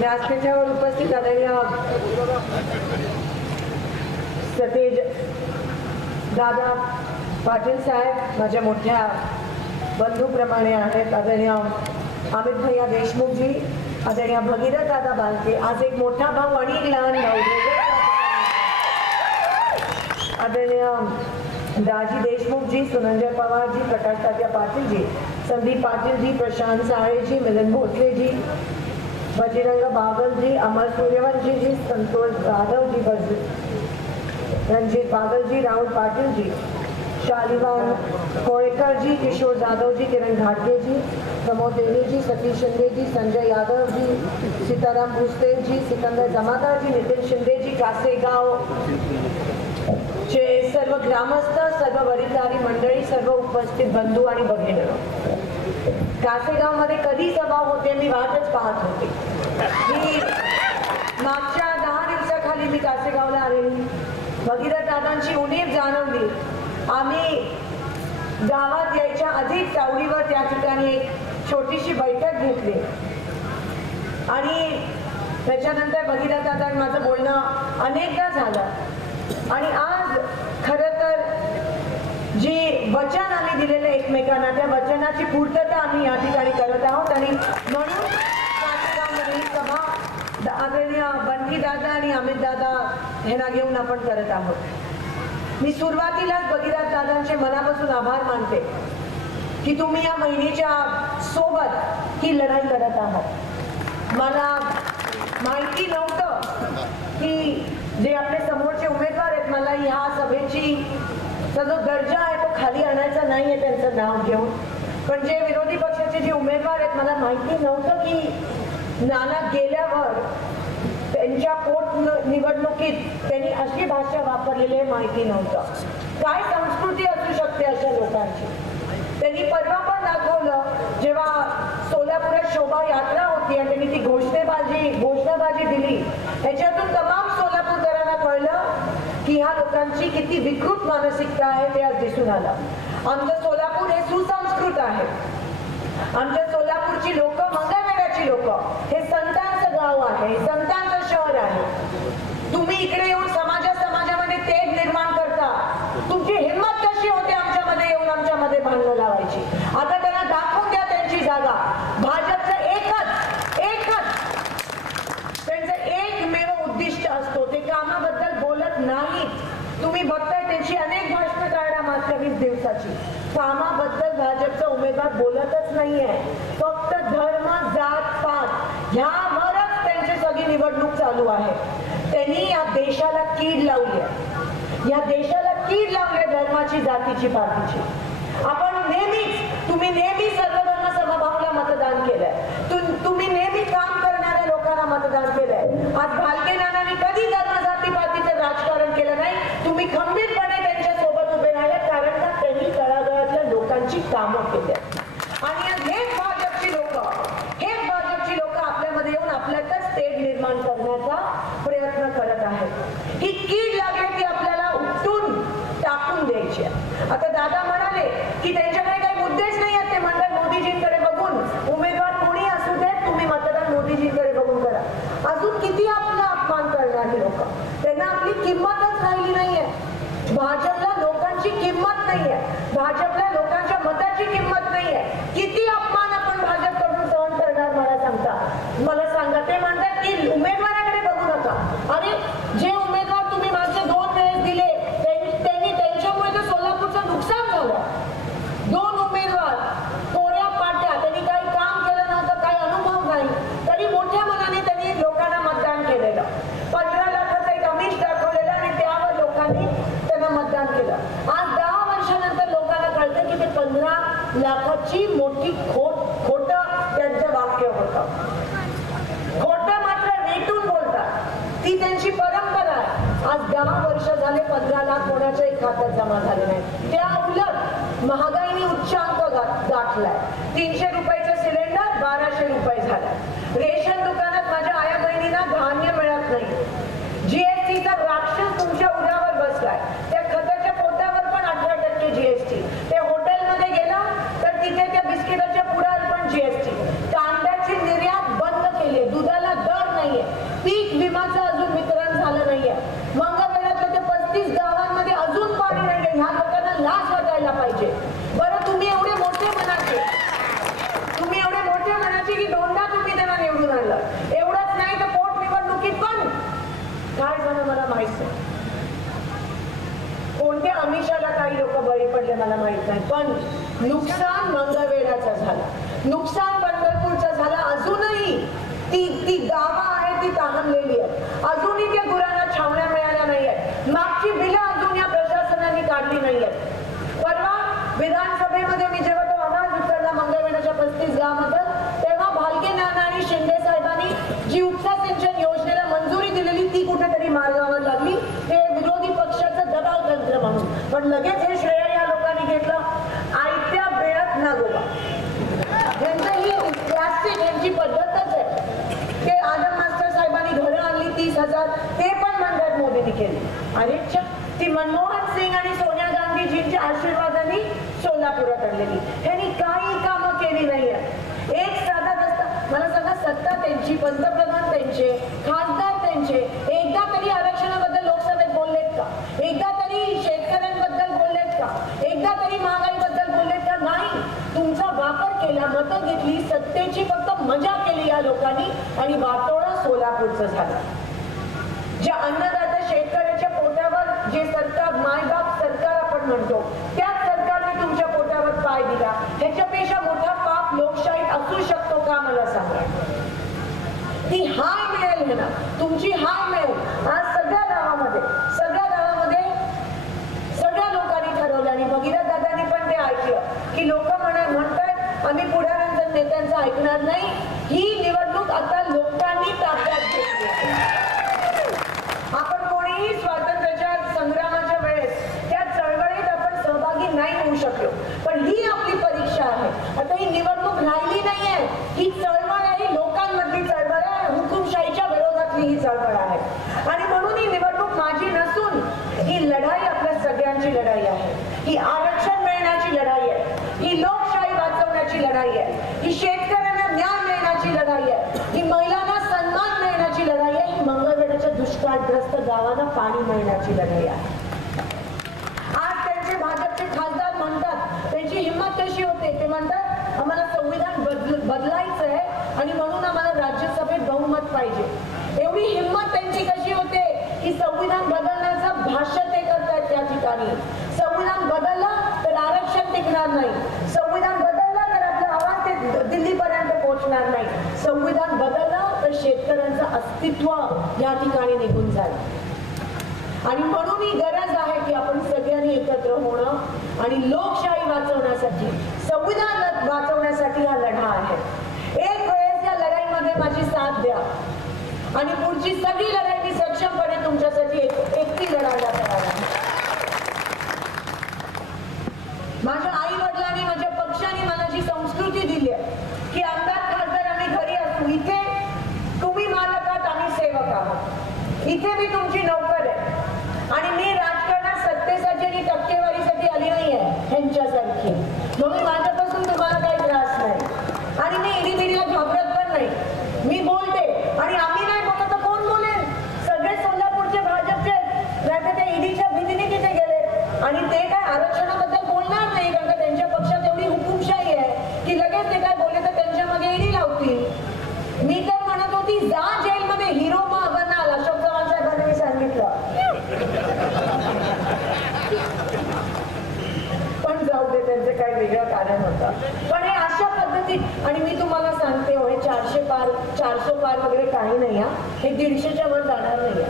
व्यासपीठावर उपस्थित झालेल्या सतेज दादा पाटील साहेब माझ्या मोठ्या बंधूप्रमाणे आहेत आदरणीय अमित भैया देशमुखजी आदरणीय भगीरथ दादा बालके. आज एक मोठा भाऊ आणि एक लहान भाऊ. आदरणीय राजी देशमुख जी सुनंजय पवारजी प्रकाश तात्या पाटीलजी संदीप पाटीलजी प्रशांत साळे जी मिलन भोसलेजी बजरंग बागलजी अमर सूर्यवंशीजी संतोष जाधव जी बज रंजीत बागल जी राहुल पाटीलजी शालिवान कोळेकरजी किशोर जाधव जी किरण घाटगेजी प्रमोद देवेजी सतीश शिंदेजी संजय यादव जी सीताराम भुसदेवजी सिकंदर जमादारजी नितीन शिंदेजी कासेगाव कासे गांव ग्रामस्थ सर्व वडीलधारी मंडळी सर्व उपस्थित बंधू आणि भगिनी. कासेगावमध्ये कधी सभा होते मी वाटच पाहत होते. मी मागच्या दहा दिवसाखाली मी कासेगावला आलेली भगीरथ दादांची उणीव जाणवली. आम्ही गावात यायच्या अधिक चावडीवर त्या ठिकाणी एक छोटीशी बैठक घेतली. आणि त्याच्यानंतर भगीरथ दादा माझं बोलणं अनेकदा झालं. आणि आज खरं तर जी वचन आम्ही दिलेलं एकमेकांना त्या वचनाची पूर्तता आम्ही या ठिकाणी करत आहोत. आणि म्हणून सभा आदरणीय बंटी दादा आणि अमित दादा यांना घेऊन आपण करत आहोत. मी सुरुवातीलाच बगीराज दादांचे मनापासून आभार मानते की तुम्ही या महिनेच्या सोबत ही लढाई करत आहात. मला माहिती नव्हतं की जे आपले समोरचे उमेदवार आहेत मला ह्या सभेची जो दर्जा आहे. खाली आणायचं नाही आहे त्यांचं नाव घेऊन. पण जे विरोधी पक्षाचे जे उमेदवार आहेत मला माहिती नव्हतं की नाना गेल्यावर त्यांच्या पोट निवडणुकीत त्यांनी अशी भाषा वापरलेली आहे माहिती नव्हतं. काय संस्कृती असू शकते अशा लोकांची? त्यांनी परवा पण दाखवलं जेव्हा सोलापुरात शोभा यात्रा होती आणि त्यांनी ती घोषणेबाजी घोषणाबाजी दिली त्याच्यातून तमाम सोलापूरकरांना कळलं की ह्या लोकांची किती विकृत मानसिकता आहे ते आज दिसून आलं. आमचं सोलापूर हे सुसंस्कृत आहे. आमच्या सोलापूरची लोक मंगळवेढ्याची लोक. हे संतांचं गाव आहे संतांचं शहर आहे. तुम्ही इकडे येऊन समाजा समाजामध्ये तेढ निर्माण करता तुमची हिंमत कशी होते आमच्यामध्ये येऊन आमच्यामध्ये भांडणं लावायची आता त्यांना दाखवून द्या त्यांची जागा भाजपचं एकच एकच त्यांचं एकमेव उद्दिष्ट असतो ते कामाबद्दल बोलत नाहीत तुम्ही बघताय त्यांची अनेक भाषणं काढा मागच्या वीस कामाबद्दल भाजपचा उमेदवार बोलतच नाहीये. फक्त धर्म जात पात ह्यावरच त्यांची सगळी निवडणूक चालू आहे. त्यांनी या देशाला कीड लावली आहे. या देशाला कीड लावली धर्माची जातीची पातीची. आपण नेहमीच तुम्ही नेहमी सर्वधर्म समभावला मतदान केलंय तुम- तुम्ही नेहमी काम करणाऱ्या लोकांना मतदान केलंय आज भालके नानांनी कधी धर्म जाती पातीचं राजकारण केलं नाही तुम्ही खंबीरपणे त्यांच्यासोबत उभे राहिले कारण का त्यांनी तळागाळातल्या लोकांची कामं केली आणि आज हेच भाजपची लोक हेच भाजपची लोक आपल्यामध्ये येऊन आपल्यातच तेढ निर्माण करण्याचा प्रयत्न करत आहेत ही कीड लागली ती आपल्याला उपटून टाकून द्यायची आहे. आता दादा म्हणाले की त्यांच्याकडे काही मुद्देच नाही आहेत ते म्हणतात मोदीजींकडे बघून उमेदवार कोणी असू दे तुम्ही मतदान मोदीजींकडे बघून करा. अजून किती आपला अपमान करणार हे लोक? त्यांना आपली किंमतच राहिली नाहीये. भाजपला लोकांची किंमत नाहीये. भाजपला लोकांच्या मताची किंमत नाहीये. किती अपमान आपण भाजपकडून सहन करणार मला सांगता मला सांगा ते म्हणतात की उमेदवाराकडे बघू नका अरे जे उमेदवार तुम्ही मागचे दोन वेळेस दिले त्यां- त्यांनी त्यांच्यामुळे तर सोलापूरचं नुकसान झालं दोन उमेदवार कोऱ्या पाट्या त्यांनी काही काम केलं नव्हतं काही अनुभव नाही तरी मोठ्या मनाने त्यांनी लोकांना मतदान केलेलं पंधरा लाखाचं एक आमिष दाखवलेलं आणि त्यावर लोकांनी त्यांना मतदान केलं आज दहा वर्षानंतर लोकांना कळतं की ते पंधरा की खोट खोट त्यांचं वाक्य होतं. खोट मात्र रेटून बोलतात. ती त्यांची परंपरा आहे. आज दहा वर्ष झाले पंधरा लाख कोणाच्याही खात्यात जमा झाले नाही. त्या उलट महागाईने उच्चांक गाठलाय. तीनशे रुपयाचा सिलेंडर बाराशे रुपये झालाय रेशन दुकानात माझ्या आया बहिणींना धान्य मिळत नाही जीएसटीचा राक्षस तुमच्या उरावर बसलाय त्या खताच्या पोटावर कोणत्या अमिषाला काही लोक बळी पडले मला माहीत नाही पण नुकसान मंगळवेढाचं झालं. नुकसान पंढरपूरचं झालं. अजूनही ती ती गावं आहे ती तहानलेली आहे. अजूनही त्या गुरांना छावण्या मिळाल्या नाही आहेत. मागची बिलं अजून या प्रशासनाने काढली नाही आहेत. परवा विधानसभेमध्ये मी जेव्हा तो आवाज उचलला मंगळवेढाच्या पस्तीस गावाबद्दल तेव्हा भालके नाना आणि शिंदे साहेबांनी जी उपसा सिंचन योजनेला मंजुरी दिलेली ती कुठेतरी मार्गावर लागली. हे विरोधी पक्षाचं दबाव तंत्र म्हणून. पण लगेच हे श्रेय या लोकांनी घेतलं आयत्या वेळात नागोबा यांचं ही क्लासिक यांची पद्धतच आहे ते आदम मास्टर साहेबांनी घरं आणली तीस हजार ते पण म्हणतात मोदींनी केली. अरे ती मनमोहन सिंग आणि सोनिया गांधीजींच्या आशीर्वादाने सोलापुरात आणलेली. ह्यांनी काही कामं केली नाही एक साधा रस्ता. मला सांगा सत्ता त्यांची पंतप्रधान त्यांचे खासदार त्यांचे एकदा तरी आरक्षणाबद्दल लोकसभेत बोललेत का? एकदा तरी शेतकऱ्यांबद्दल बोललेत का? एकदा तरी महागाईबद्दल बोललेत का? नाही. तुमचा वापर केला मतं घेतली सत्तेची फक्त मजा केली या लोकांनी आणि वाटोळा सोलापूरचं झालं. ज्या अन्न जे सरकार मायबाप सरकार आपण म्हणतो त्याच सरकारने तुमच्या पोटावर पाय दिला. ह्याच्यापेक्षा मोठा पाप लोकशाहीत असू शकतो का मला सांगा? ती हाय मिळेल म्हणा तुमची हाय मिळेल. आज सगळ्या गावामध्ये सगळ्या गावामध्ये सगळ्या लोकांनी ठरवलं आणि भगीरथ दादानी पण ते ऐकलं की लोक म्हणा म्हणतात आम्ही पुढाऱ्यांचं नेत्यांचं ऐकणार नाही. ही निवडणूक आता लोकांनी ताब्यात घेतली आहे आपण कोणीही स्वातंत्र्याच्या संग्रामाच्या वेळेस त्या चळवळीत आपण सहभागी नाही होऊ शकलो पण ही आपली परीक्षा आहे आता ही निवडणूक राहिली नाहीये ही चळवळ आहे ही लोकांमधली चळवळ आहे हुकुमशाहीच्या विरोधातली ही चळवळ आहे आणि म्हणून ही निवडणूक माझी नसून ही लढाई आपल्या सगळ्यांची लढाई आहे ही आरक्षण मिळण्याची लढाई आहे ही लोकशाही वाचवण्याची लढाई आहे ही शेतकऱ्यांना न्याय मिळण्याची लढाई आहे ही महिलांना सन्मान मिळण्याची लढाई आहे ही मंगळवेढ्याच्या नावानं पाणी महिन्याची लढाई आहे. आज त्यांचे भाजपचे खासदार म्हणतात त्यांची हिंमत कशी होते? ते म्हणतात आम्हाला संविधान बदल बदलायचं आहे आणि म्हणून आम्हाला राज्यसभेत बहुमत पाहिजे. एवढी हिंमत त्यांची कशी होते? की संविधान बदलण्याचं भाष्य ते करतात त्या ठिकाणी. संविधान बदललं तर आरक्षण टिकणार नाही. संविधान बदललं तर आपला आवाज ते दिल्लीपर्यंत पोहोचणार नाही. संविधान बदललं तर शेतकऱ्यांचं अस्तित्व या ठिकाणी निघून जाईल. आणि म्हणून ही गरज आहे की आपण सगळ्यांनी एकत्र होणं आणि लोकशाही वाचवण्यासाठी संविधान वाचवण्यासाठी हा लढा आहे. एक वेळेस या लढाईमध्ये माझी साथ द्या. आणि पुढची सगळी लढाई मी सक्षमपणे तुमच्यासाठी एक- एकटी लढायला तयार आहे. माझ्या आई वडिलांनी माझ्या पक्षाने मला जी संस्कृती दिली आहे की आमदार खासदार आम्ही घरी असू इथे तुम्ही मालक आहात आम्ही सेवक आहोत. इथे मी तुमची नोकरी आणि मी राजकारणात सत्तेसाठी आणि टक्केवारीसाठी आली नाही आहे ह्यांच्यासारखी म्हणून माझ्यापासून तुम्हाला काही त्रास नाही आणि मी इडीबिडीला घाबरत पण नाही मी बोलते आणि आम्ही नाही बोलत तर कोण बोलेल सगळे सोलापूरचे भाजपचे आहेत. नाहीतर ते ईडीच्या भीतीने तिथे गेले आणि ते काय आरक्षणाबद्दल बोलणार नाही कारण का त्यांच्या पक्षात एवढी हुकुमशाही आहे की लगेच ते काय बोलले तर त्यांच्या मागे ईडी लावतील मी तर म्हणत होती जा जेलमध्ये हिरो मग बनाल अशोक चव्हाण साहेबांनी मी सांगितलं पण जाऊ दे त्यांचे काही वेगळं कारण होतं पण हे अशा पद्धतीत आणि मी तुम्हाला सांगते हो हे चारशे पार चारशे पार वगैरे काही नाही हे दीडशेच्या वर जाणार नाही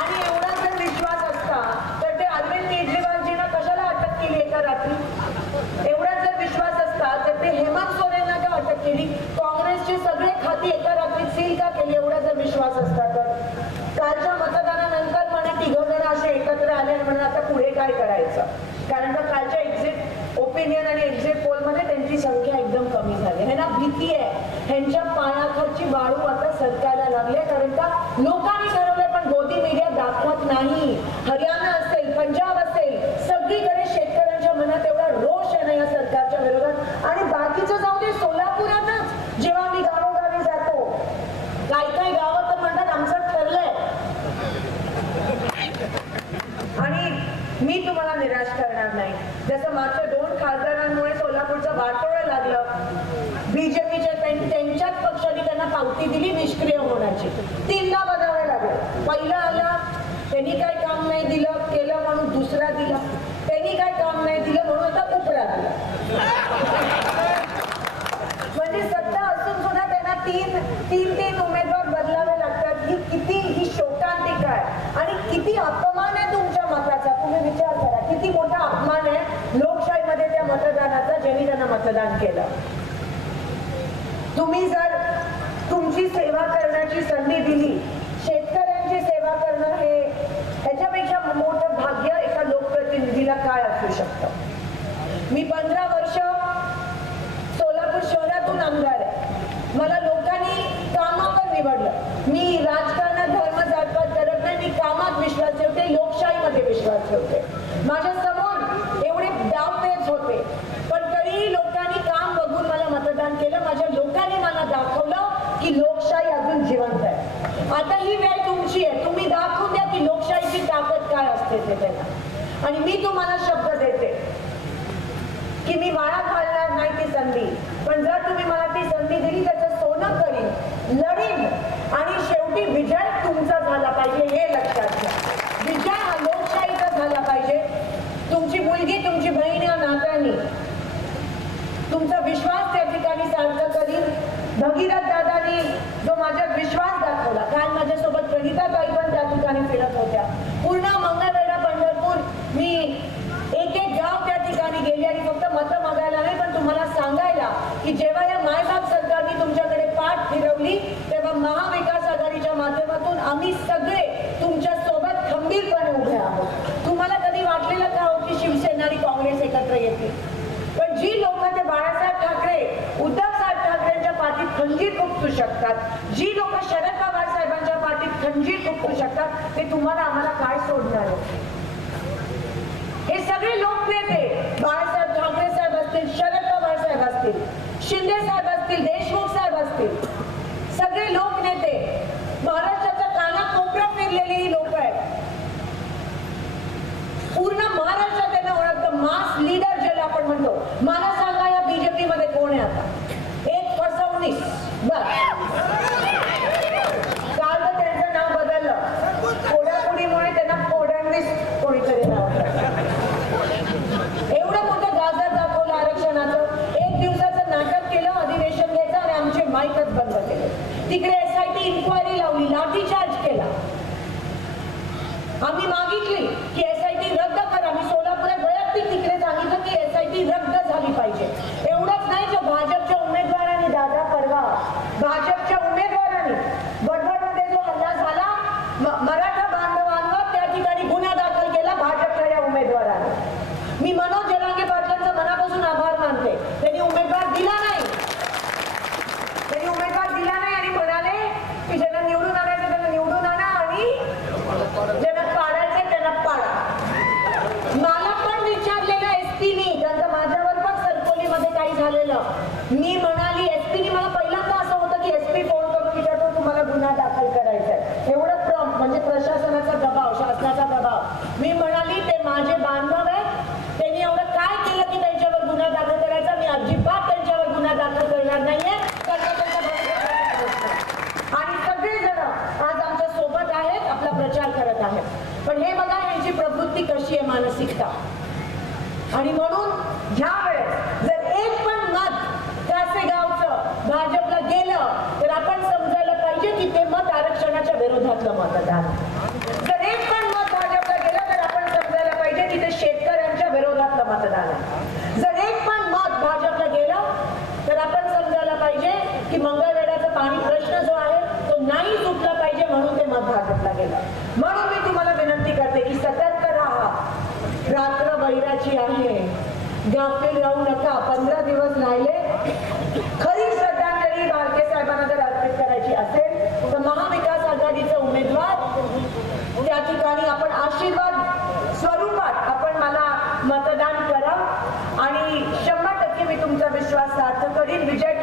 आणि एवढा जर विश्वास असता तर ते अरविंद केजरीवालजींना कशाला अटक केली एका रात्री? एवढा जर विश्वास असता तर ते हेमंत सोरेनला का अटक केली? काँग्रेसचे सगळे खाती एका रात्रीत सील का केली? एवढा जर विश्वास असता तर? कालच्या मतदानानंतर म्हणा तिघ जण असे एकत्र आले आणि म्हणा आता पुढे काय करायचं? कारण का कालच्या एक्झिट ओपिनियन आणि एक्झिट पोलमध्ये त्यांची संख्या एकदम कमी झाली. ह्यांना भीती आहे. ह्यांच्या पायाखालची वाळू आता सरकारला लागली आहे. कारण का त्यांना पावती दिली निष्क्रिय होण्याची. तीनदा बघावे लागले. पहिला आला त्यांनी काय काम नाही दिलं केलं म्हणून दुसरा दिला. त्यांनी काय काम नाही दिलं म्हणून आता उपरा दिला. म्हणजे सत्ता असून सुद्धा त्यांना तीन तीन तीन उमेदवार बदलावे लागतात. ही किती ही शोकांतिक आहे. आणि किती अपमान आहे तुमच्या मताचा. तुम्ही विचार करा किती मोठा अपमान आहे लोकशाहीमध्ये त्या मतदानाचा ज्यांनी त्यांना मतदान केलं. तुम्ही ही संधी दिली. शेतकऱ्यांची सेवा करणं हे त्याच्यापेक्षा मोठं भाग्य एका लोकप्रतिनिधीला काय असू शकतं. मी पंधरा वर्ष सोलापूर शहरातून आमदार आहे. मला लोकांनी कामावर निवडलं. मी राजकारणात धर्म जातपात करत नाही. मी कामात विश्वास ठेवते लोकशाहीमध्ये विश्वास ठेवते. माझ्या त्याला आणि मी तुम्हाला की जेव्हा या मायबाप सरकारने तुमच्याकडे पाठ फिरवली तेव्हा महाविकास आघाडीच्या माध्यमातून आम्ही सगळे तुमच्यासोबत खंबीरपणे उभे आहोत. तुम्हाला कधी वाटलेलं का हो की शिवसेना आणि काँग्रेस एकत्र येतील? पण जी लोक ते बाळासाहेब ठाकरे उद्धव साहेब ठाकरेंच्या पाठीत खंजीर खुपसू शकतात जी लोक शरद पवार साहेबांच्या पाठीत खंजीर खुपसू शकतात ते तुम्हाला आम्हाला काय सोडणार? हे सगळे लोकप्रियते शिंदे साहेब असतील देशमुख साहेब असतील सगळे लोक नेते महाराष्ट्राच्या काना कोपऱ्यात फिरलेली ही लोक आहेत. पूर्ण महाराष्ट्रात त्यांना ओळखतं. मास लीडर ज्याला आपण म्हणतो. महाराष्ट्र आम्ही मागितले. माझे बांधव आहे त्यांनी एवढं काय केलं की त्यांच्यावर गुन्हा दाखल करायचा? मी अजिबात त्यांच्यावर गुन्हा दाखल करणार नाहीये. आणि सगळेजण आज आमच्यासोबत आहेत आपला प्रचार करत आहेत. पण हे बघा यांची प्रवृत्ती कशी आहे मानसिकता. आणि म्हणून ह्या गाफील राहू नका पंधरा दिवस राहिले. खरी श्रद्धांजली बाळके साहेबांना जर अर्पित करायची असेल तर महाविकास आघाडीचा उमेदवार त्या ठिकाणी आपण आशीर्वाद स्वरूपात आपण मला मतदान करा. आणि शंभर टक्के मी तुमचा विश्वास सार्थ करीन. विजय